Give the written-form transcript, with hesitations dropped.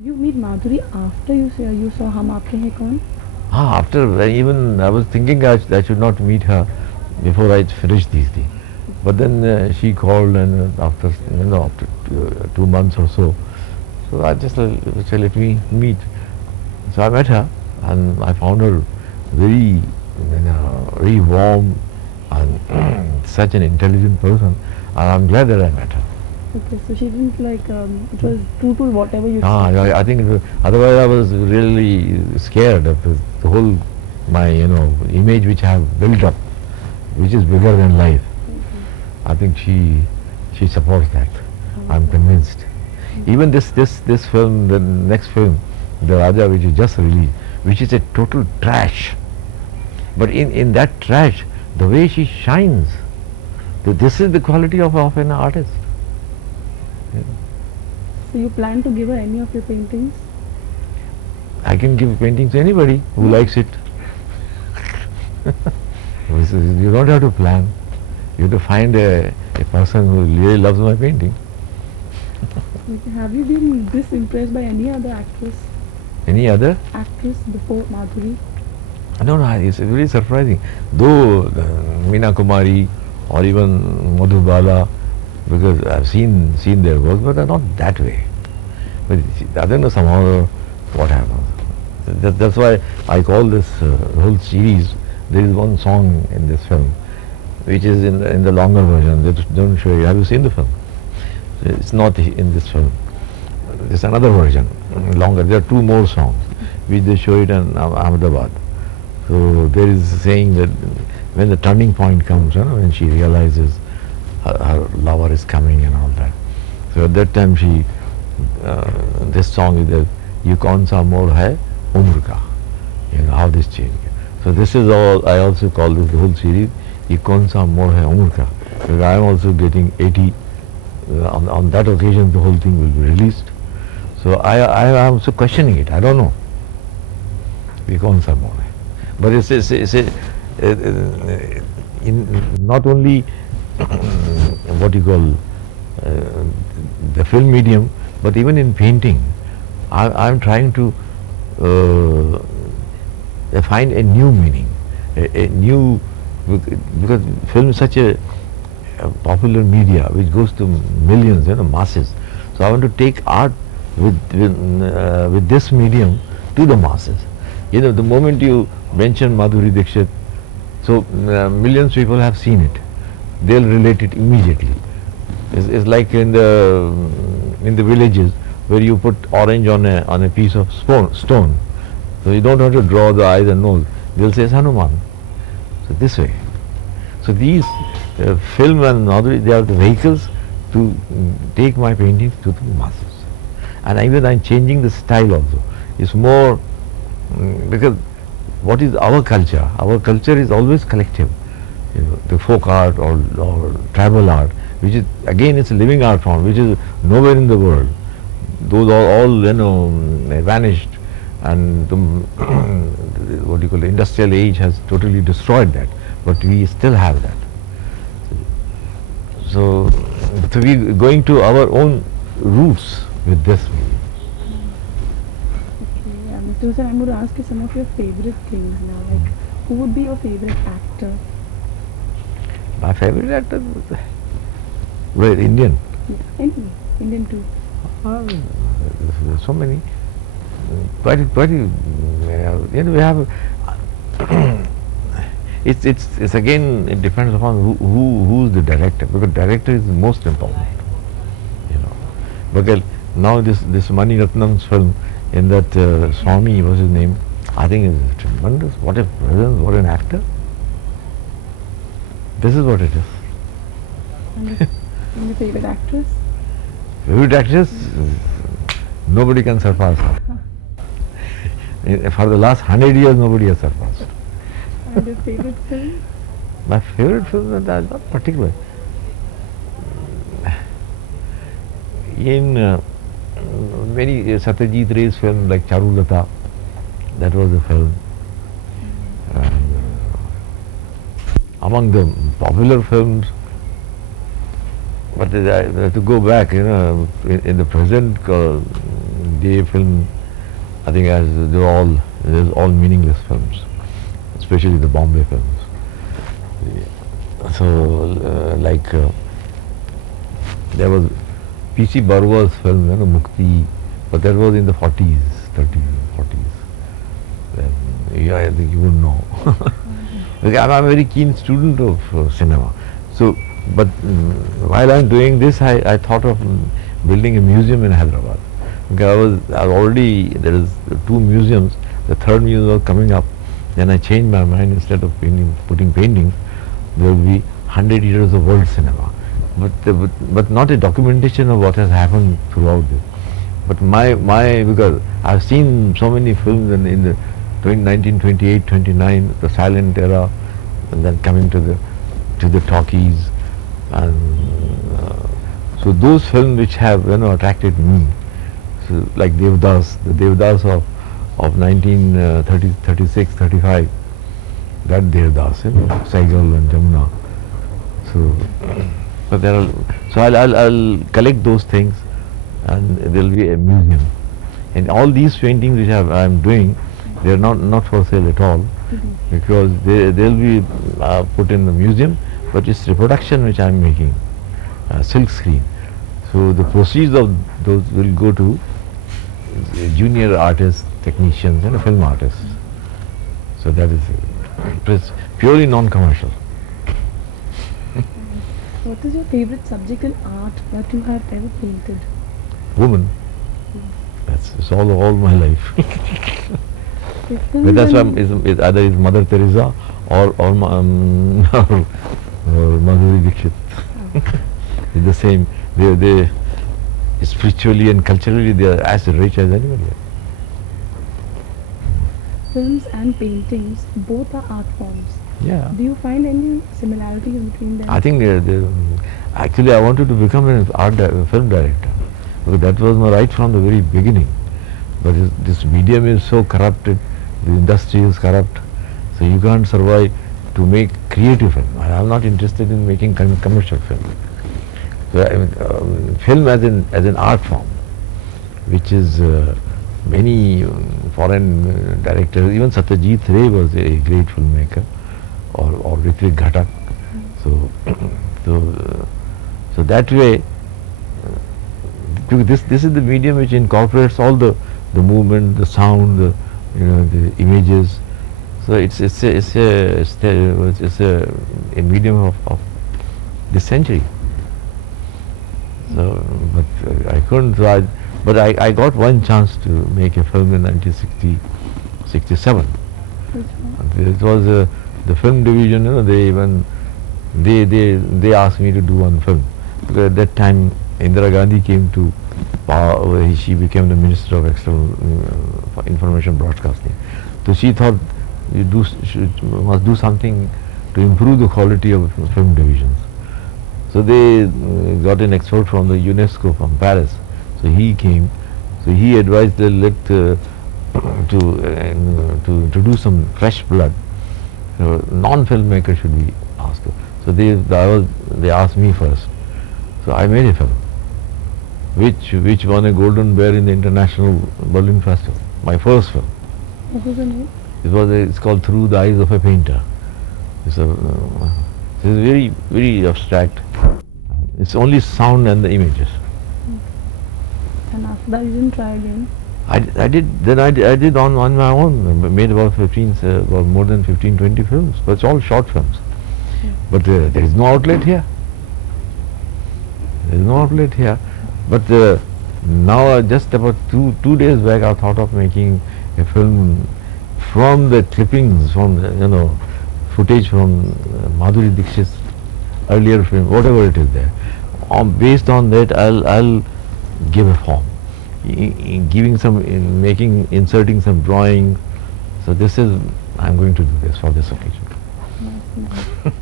Did you meet Madhuri after you saw Hum Aapke Hain Kaun? After even I was thinking I should not meet her before I finished these things. But then she called, and after after 2 months or so, so I just said let me meet. So I met her, and I found her very very warm and such an intelligent person, and I'm glad that I met her. Okay, so she didn't like it was true to whatever you Ah, said. I think otherwise I was really scared of the whole my image which I have built up, which is bigger than life. I think she supports that. I'm convinced. Even this film, the next film, The Raja, which is just released, which is a total trash. But in that trash, the way she shines, this is the quality of an artist. So you plan to give her any of your paintings? I can give paintings to anybody who likes it. You don't have to plan. You have to find a person who really loves my painting. Like, have you been this impressed by any other Any other? actress before Madhuri? No, it's very surprising. Though Meena Kumari or even Madhubala, because I've seen their work, but they're not that way. But I don't know somehow what happens. That's why I call this whole series. There is one song in this film, which is in the longer version. They don't show you. Have you seen the film? It's not in this film. It's another version, longer. There are two more songs, which they show it in Ahmedabad. So there is saying that when the turning point comes, when she realizes her lover is coming and all that. So at that time this song is that "You kaun sa mode hai umr ka," how this changed. So this is all. I also call this the whole series "Ye kaun sa mode hai umr ka," because I am also getting 80. On that occasion, the whole thing will be released. So I am also questioning it. I don't know. "Ye kaun sa mode hai," but it's not only what you call the film medium, but even in painting, I'm trying to find a new meaning, a new, because film is such a popular media which goes to millions, masses. So I want to take art with this medium to the masses. The moment you mention Madhuri Dixit, so millions of people have seen it. They'll relate it immediately. It's like in the villages where you put orange on a piece of stone. So you don't have to draw the eyes and nose. They'll say Hanuman. So this way. So these film and Madhuri, they are the vehicles to take my paintings to the masses. And even I'm changing the style also. It's more because what is our culture? Our culture is always collective. The folk art or tribal art, which is again it's a living art form, which is nowhere in the world. Those are all vanished, and the what you call the industrial age has totally destroyed that. But we still have that. So we going to our own roots with this medium. Okay, so sir, I'm going to ask you some of your favorite things now. Like, who would be your favorite actor? My favorite actor, well, Indian. Yeah, any Indian too. There's so many. Quite, we have. It's again, it depends upon who's the director, because director is the most important. Because now this Mani Ratnam's film, in that Swami, what's his name? I think it's tremendous. What a presence! What an actor! This is what it is. And your favorite actress? Favorite actress? Nobody can surpass her. For the last 100 years, nobody has surpassed. And your favorite film? My favorite film is not particular. In many Satyajit Ray's film like Charulata, that was the film. And, among the popular films, but I have to go back, in the present they film, I think they're all meaningless films, especially the Bombay films. Yeah. So, there was P.C. Barwa's film, Mukti, but that was in the 40s, 30s, 40s. Yeah, I think you would know. Because I'm a very keen student of cinema. So, but while I'm doing this, I thought of building a museum in Hyderabad. Because I was already, there is 2 museums, the 3rd museum was coming up. Then I changed my mind, instead of putting paintings, there will be 100 years of world cinema. But not a documentation of what has happened throughout this. But because I've seen so many films in the 1928, 29, the silent era, and then coming to the talkies, and so those films which have attracted me, so like Devdas, the Devdas of 1936, 35, that Devdas, Saigal and Jamuna. So, but so I'll collect those things, and there will be a museum. And all these paintings which I'm doing, they are not for sale at all, because they'll be put in the museum, but it's reproduction which I'm making, silk screen. So the proceeds of those will go to junior artists, technicians, and film artists. So that is it's purely non-commercial. What is your favorite subject in art that you have ever painted? Woman. It's all my life. Okay, But that's why film it's either it's Mother Teresa or or Madhuri Dixit. It's the same. They spiritually and culturally they are as rich as anybody else. films and paintings, both are art forms. Yeah. Do you find any similarities between them? I think actually I wanted to become an film director, because that was my right from the very beginning. But this medium is so corrupted, the industry is corrupt, so you can't survive to make creative film. I am not interested in making commercial film. So film as an art form, which is many foreign directors, even Satyajit Ray was a great filmmaker, or Ritvik Ghatak. So that way, this is the medium which incorporates all the movement, the sound, the images. So it's a medium of this century. So, but I couldn't. But I got one chance to make a film in 1967. Which one? It was the film division. They asked me to do one film, because at that time Indira Gandhi came to power. She became the Minister of External Information Broadcasting. So she thought must do something to improve the quality of film divisions. So they got an expert from the UNESCO from Paris. So he came. So he advised to introduce some fresh blood. Non-filmmakers should be asked to. So they asked me first. So I made a film, which won a Golden Bear in the International Berlin Festival. My first film. What was the name? It's called Through the Eyes of a Painter. It's very, very abstract. It's only sound and the images. And after that, you didn't try again? I did on my own. Made about more than 15, 20 films. But it's all short films. Yeah. But there is no outlet here. There is no outlet here. But now, just about two days back, I thought of making a film from the clippings, from footage from Madhuri Dixit's earlier film, whatever it is there. Based on that, I'll give a form, inserting some drawings. So I'm going to do this for this occasion. Nice.